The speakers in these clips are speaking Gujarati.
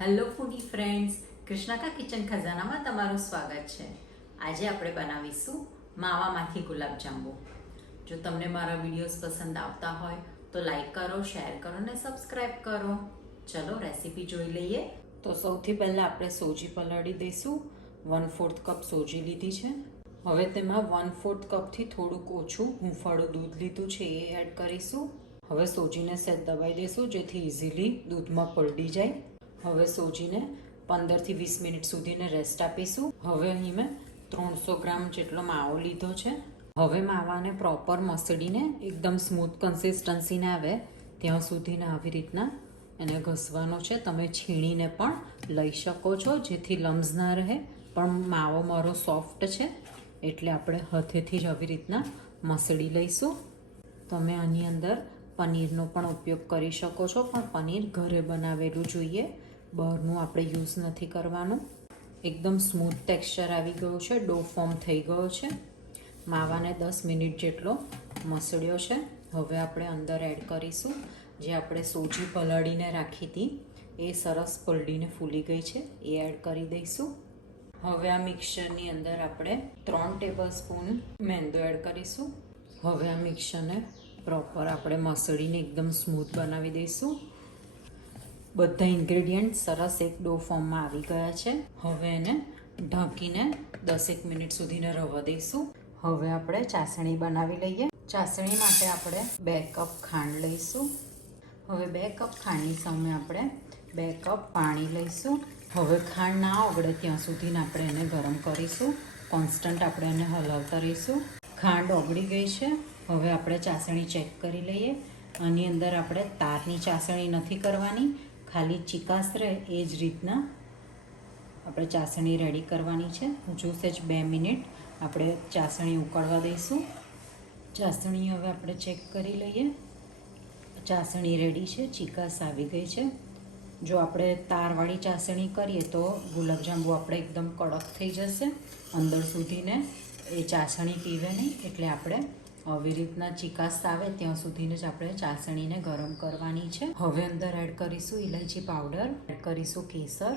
હેલો ફૂડી ફ્રેન્ડ્સ, કૃષ્ણાકા કિચન ખજાનામાં તમારું સ્વાગત છે. આજે આપણે બનાવીશું માવામાંથી ગુલાબજાંબુ. જો તમને મારા વિડીયોઝ પસંદ આવતા હોય તો લાઈક કરો, શેર કરો અને સબસ્ક્રાઈબ કરો. ચલો રેસીપી જોઈ લઈએ. તો સૌથી પહેલાં આપણે સોજી પલાળી દઈશું. 1/4 કપ સોજી લીધી છે. હવે તેમાં 1/4 કપથી થોડુંક ઓછું હૂંફાળું દૂધ લીધું છે, એ એડ કરીશું. હવે સોજીને સહેજ દબાઈ દઈશું જેથી ઇઝીલી દૂધમાં પલળી જાય. હવે સોજીને 15થી 20 મિનિટ સુધીને રેસ્ટ આપીશું. હવે અહીં મેં 300 ગ્રામ જેટલો માવો લીધો છે. હવે માવાને પ્રોપર મસળીને એકદમ સ્મૂથ કન્સિસ્ટન્સીને આવે ત્યાં સુધીને આવી રીતના એને ઘસવાનો છે. તમે છીણીને પણ લઈ શકો છો જેથી લમ્સ ના રહે, પણ માવો મારો સોફ્ટ છે એટલે આપણે હાથેથી જ આવી રીતના મસળી લઈશું. તમે આની અંદર પનીરનો પણ ઉપયોગ કરી શકો છો, પણ પનીર ઘરે બનાવેલું જોઈએ, બહારનું આપણે યુઝ નથી કરવાનું. એકદમ સ્મૂથ ટેક્સચર આવી ગયું છે, ડો ફોર્મ થઈ ગયો છે. માવાને 10 મિનિટ જેટલો મસળ્યો છે. હવે આપણે અંદર એડ કરીશું જે આપણે સોજી પલાળીને રાખી હતી, એ સરસ પલળીને ફૂલી ગઈ છે, એ એડ કરી દઈશું. હવે આ મિક્સચરની અંદર આપણે 3 ટેબલ સ્પૂન મેંદો એડ કરીશું. હવે આ મિક્સરને પ્રોપર આપણે મસળીને એકદમ સ્મૂથ બનાવી દઈશું. બધા ઇન્ગ્રેડિયન્ટ સરસ એક ડો ફોર્મમાં આવી ગયા છે. હવે એને ઢાંકીને 10 મિનિટ સુધીને રવા દઈશું. હવે આપણે ચાસણી બનાવી લઈએ. ચાસણી માટે આપણે 2 કપ ખાંડ લઈશું. હવે 2 કપ ખાંડની સામે આપણે 2 કપ પાણી લઈશું. હવે ખાંડ ના ઓગળે ત્યાં સુધીને આપણે એને ગરમ કરીશું. કોન્સ્ટન્ટ આપણે એને હલાવતા રહીશું. ખાંડ ઓગળી ગઈ છે. હવે આપણે ચાસણી ચેક કરી લઈએ. આની અંદર આપણે તારની ચાસણી નથી કરવાની, ખાલી ચીકાશ રહે એ જ રીતના આપણે ચાસણી રેડી કરવાની છે. હજુ સહેજ 2 મિનિટ આપણે ચાસણી ઉકળવા દઈશું. ચાસણી હવે આપણે ચેક કરી લઈએ. ચાસણી રેડી છે, ચીકાશ આવી ગઈ છે. જો આપણે તારવાળી ચાસણી કરીએ તો ગુલાબજાંબુ આપણે એકદમ કડક થઈ જશે, અંદર સુધીને એ ચાસણી પીવે નહીં. એટલે આપણે આવી રીતના ચીકાશ આવે ત્યાં સુધીને જ આપણે ચાસણીને ગરમ કરવાની છે. હવે અંદર એડ કરીશું ઇલાયચી પાવડર, એડ કરીશું કેસર.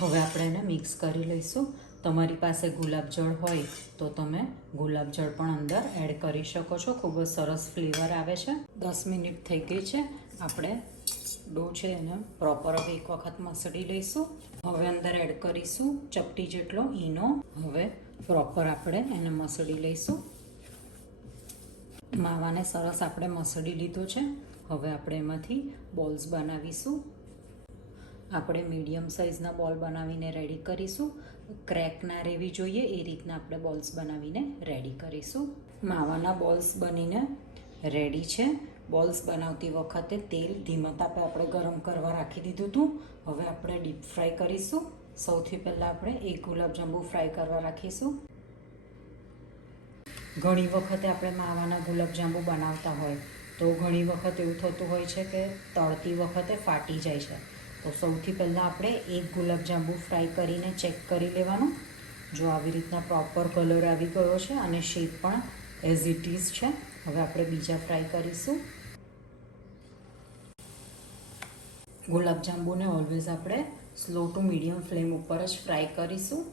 હવે આપણે એને મિક્સ કરી લઈશું. તમારી પાસે ગુલાબજળ હોય તો તમે ગુલાબજળ પણ અંદર એડ કરી શકો છો. ખૂબ જ સરસ ફ્લેવર આવે છે. 10 મિનિટ થઈ ગઈ છે. આપણે ડો છે એને પ્રોપર હવે એક વખત મસળી લઈશું. હવે અંદર એડ કરીશું ચપટી જેટલો ઈનો. હવે પ્રોપર આપણે એને મસળી લઈશું. માવાને સરસ આપણે મસળી લીધો છે. હવે આપણે એમાંથી બોલ્સ બનાવીશું. આપણે મીડિયમ સાઇઝના બોલ બનાવીને રેડી કરીશું. ક્રેક ના રહેવી જોઈએ એ રીતના આપણે બોલ્સ બનાવીને રેડી કરીશું. માવાના બોલ્સ બનીને રેડી છે. બોલ્સ બનાવતી વખતે તેલ ધીમા તાપે આપણે ગરમ કરવા રાખી દીધું હતું. હવે આપણે ડીપ ફ્રાય કરીશું. સૌથી પહેલાં આપણે એક ગુલાબજાંબુ ફ્રાય કરવા રાખીશું. ઘણી વખતે આપણે માવાના ગુલાબજાંબુ બનાવતા હોય તો ઘણી વખત એવું થતું હોય છે કે તળતી વખતે ફાટી જાય છે. તો સૌથી પહેલાં આપણે એક ગુલાબજાંબુ ફ્રાય કરીને ચેક કરી લેવાનું. જો આવી રીતના પ્રોપર કલર આવી ગયો છે અને શેપ પણ એઝ ઇટ ઇઝ છે. હવે આપણે બીજા ફ્રાય કરીશું. ગુલાબજાંબુને ઓલવેઝ આપણે સ્લો ટુ મીડિયમ ફ્લેમ ઉપર જ ફ્રાય કરીશું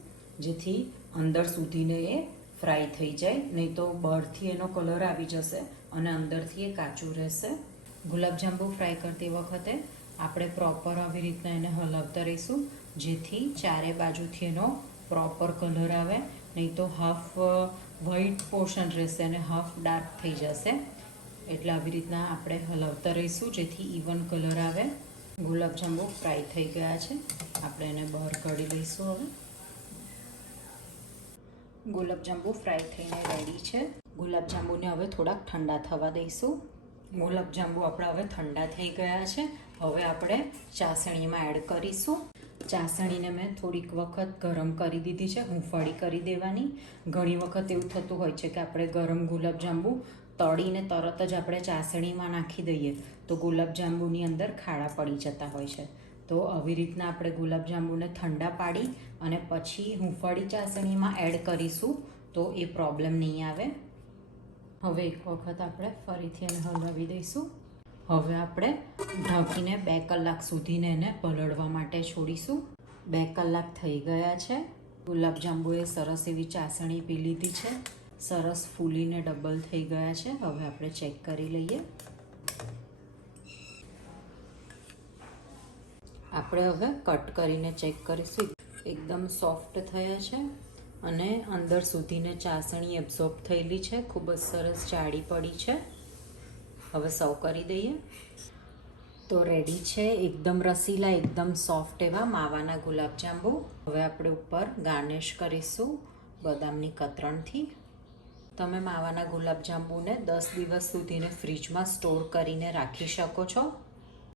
જેથી અંદર સુધીને એ ફ્રાય થઈ જાય, નહીં તો બહારથી એનો કલર આવી જશે અને અંદરથી એ કાચું રહેશે. ગુલાબજાંબુ ફ્રાય કરતી વખતે આપણે પ્રોપર આવી રીતના એને હલાવતા રહીશું જેથી ચારે બાજુથી એનો પ્રોપર કલર આવે, નહીં તો હાફ વ્હાઈટ પોર્શન રહેશે અને હાફ ડાર્ક થઈ જશે. એટલે આવી રીતના આપણે હલાવતા રહીશું જેથી ઇવન કલર આવે. ગુલાબજાંબુ ફ્રાય થઈ ગયા છે. આપણે એને બહાર કાઢી લઈશું. હવે ગુલાબજાંબુ ફ્રાય થઈને રેડી છે. ગુલાબજાંબુને હવે થોડાક ઠંડા થવા દઈશું. ગુલાબજાંબુ આપણા હવે ઠંડા થઈ ગયા છે. હવે આપણે ચાસણીમાં એડ કરીશું. ચાસણીને મેં થોડીક વખત ગરમ કરી દીધી છે, હૂંફાળી કરી દેવાની. ઘણી વખત એવું થતું હોય છે કે આપણે ગરમ ગુલાબજાંબુ તળીને તરત જ આપણે ચાસણીમાં નાખી દઈએ તો ગુલાબજાંબુની અંદર ખાડા પડી જતા હોય છે. તો આવી રીતના આપણે ગુલાબજાંબુને ઠંડા પાડી અને પછી હૂંફાળી ચાસણીમાં એડ કરીશું તો એ પ્રોબ્લેમ નહીં આવે. હવે એક વખત આપણે ફરીથી એને હલાવી દઈશું. હવે આપણે ઢાંકીને 2 કલાક સુધીને એને પલળવા માટે છોડીશું. 2 કલાક થઈ ગયા છે. ગુલાબજાંબુએ સરસ એવી ચાસણી પી લીધી છે. સરસ ફૂલીને ડબલ થઈ ગયા છે. હવે આપણે ચેક કરી લઈએ. આપણે હવે કટ કરીને ચેક કરીશું. એકદમ સોફ્ટ થયા છે અને અંદર સુધીને ચાસણી એબ્ઝોર્બ થયેલી છે. ખૂબ જ સરસ જાડી પડી છે. હવે સર્વ કરી દઈએ. તો રેડી છે એકદમ રસીલા, એકદમ સોફ્ટ એવા માવાના ગુલાબજાંબુ. હવે આપણે ઉપર ગાર્નિશ કરીશું બદામની કતરણથી. તમે માવાના ગુલાબજાંબુને 10 દિવસ સુધીને ફ્રીજમાં સ્ટોર કરીને રાખી શકો છો.